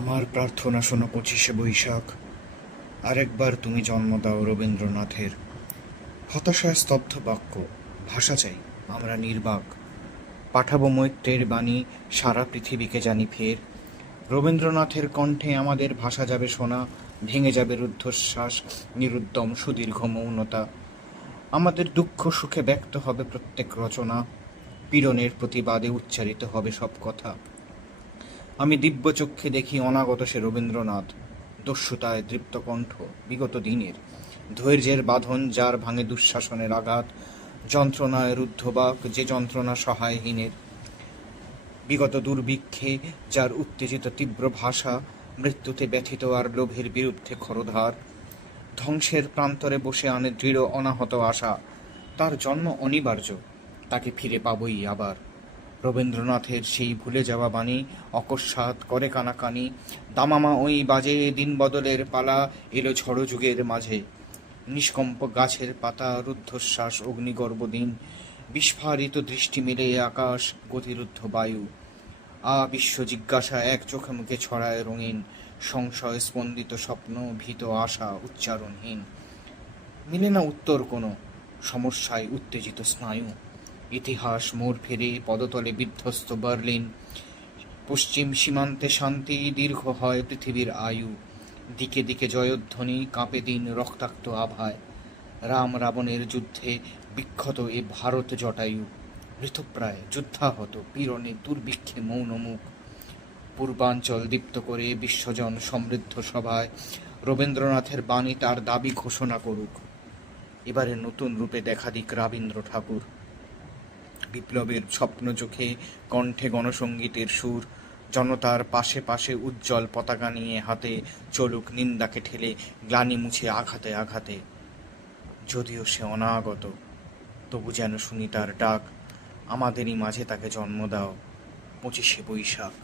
আমার প্রার্থনা শোনো 25শে বৈশাখ। আরেকবার তুমি জন্ম দাও রবীন্দ্রনাথের। হতাশায় স্তব্ধ বাক্য, ভাষা চাই আমরা নির্বাক। পাঠাবো মৈত্রের বাণী, সারা পৃথিবীকে জানি ফের। রবীন্দ্রনাথের কণ্ঠে আমাদের ভাষা যাবে শোনা, ভেঙে যাবে রুদ্ধশ্বাস, নিরুদ্যম সুদীর্ঘ মৌনতা। আমাদের দুঃখ সুখে ব্যক্ত হবে প্রত্যেক রচনা, পীড়নের প্রতিবাদে উচ্চারিত হবে সব কথা। আমি দিব্যচক্ষে দেখি অনাগত সে রবীন্দ্রনাথ, দস্যুতায় দৃপ্ত কণ্ঠ বিগত দিনের, ধৈর্যের বাঁধন যার ভাঙে দুঃশাসনের আঘাত, যন্ত্রণায় রুদ্ধবাক যে যন্ত্রণা সহায়হীনের, বিগত দুর্ভিক্ষে যার উত্তেজিত তীব্র ভাষা, মৃত্যুতে ব্যথিত আর লোভের বিরুদ্ধে খরধার, ধ্বংসের প্রান্তরে বসে আনে দৃঢ় অনাহত আশা। তার জন্ম অনিবার্য, তাকে ফিরে পাবই আবার। রবীন্দ্রনাথের সেই ভুলে যাওয়া বাণী অকস্মাৎ করে কানাকানি, দামামা ওই বাজে দিন বদলের পালা এলো ঝড় যুগের মাঝে। নিষ্কম্প গাছের পাতা, রুদ্ধশ্বাস অগ্নিগর্ভ দিন, বিস্ফারিত দৃষ্টি মেলে আকাশ, গতিরুদ্ধ বায়ু। বিশ্ব জিজ্ঞাসা এক চোখে মুখে ছড়ায় রঙিন, সংশয় স্পন্দিত স্বপ্ন, ভীত আশা উচ্চারণহীন। মিলে না উত্তর কোনো সমস্যায় উত্তেজিত স্নায়ু। ইতিহাস মোড় ফেরে পদতলে বিধ্বস্ত বার্লিন, পশ্চিম সীমান্তে শান্তি, দীর্ঘ হয় পৃথিবীর আয়ু। দিকে দিকে জয়ধ্বনি, কাঁপে দিন রক্তাক্ত আভায়। রাম রাবণের যুদ্ধে বিক্ষত এ ভারত জটায়ু, মৃতপ্রায় যুদ্ধাহত পীড়নে দুর্ভিক্ষে মৌন মুখ। পূর্বাঞ্চল দীপ্ত করে বিশ্বজন সমৃদ্ধ সভায় রবীন্দ্রনাথের বাণী তার দাবি ঘোষণা করুক। এবারে নতুন রূপে দেখা দিক রবীন্দ্র ঠাকুর। বিপ্লবের স্বপ্ন চোখে, কণ্ঠে গণসঙ্গীতের সুর, জনতার পাশে পাশে উজ্জ্বল পতাকা নিয়ে হাতে চলুক নিন্দাকে ঠেলে, গ্লানি মুছে আঘাতে আঘাতে। যদিও সে অনাগত, তবু যেন শুনি তার ডাক, আমাদেরই মাঝে তাকে জন্ম দাও 25শে বৈশাখ।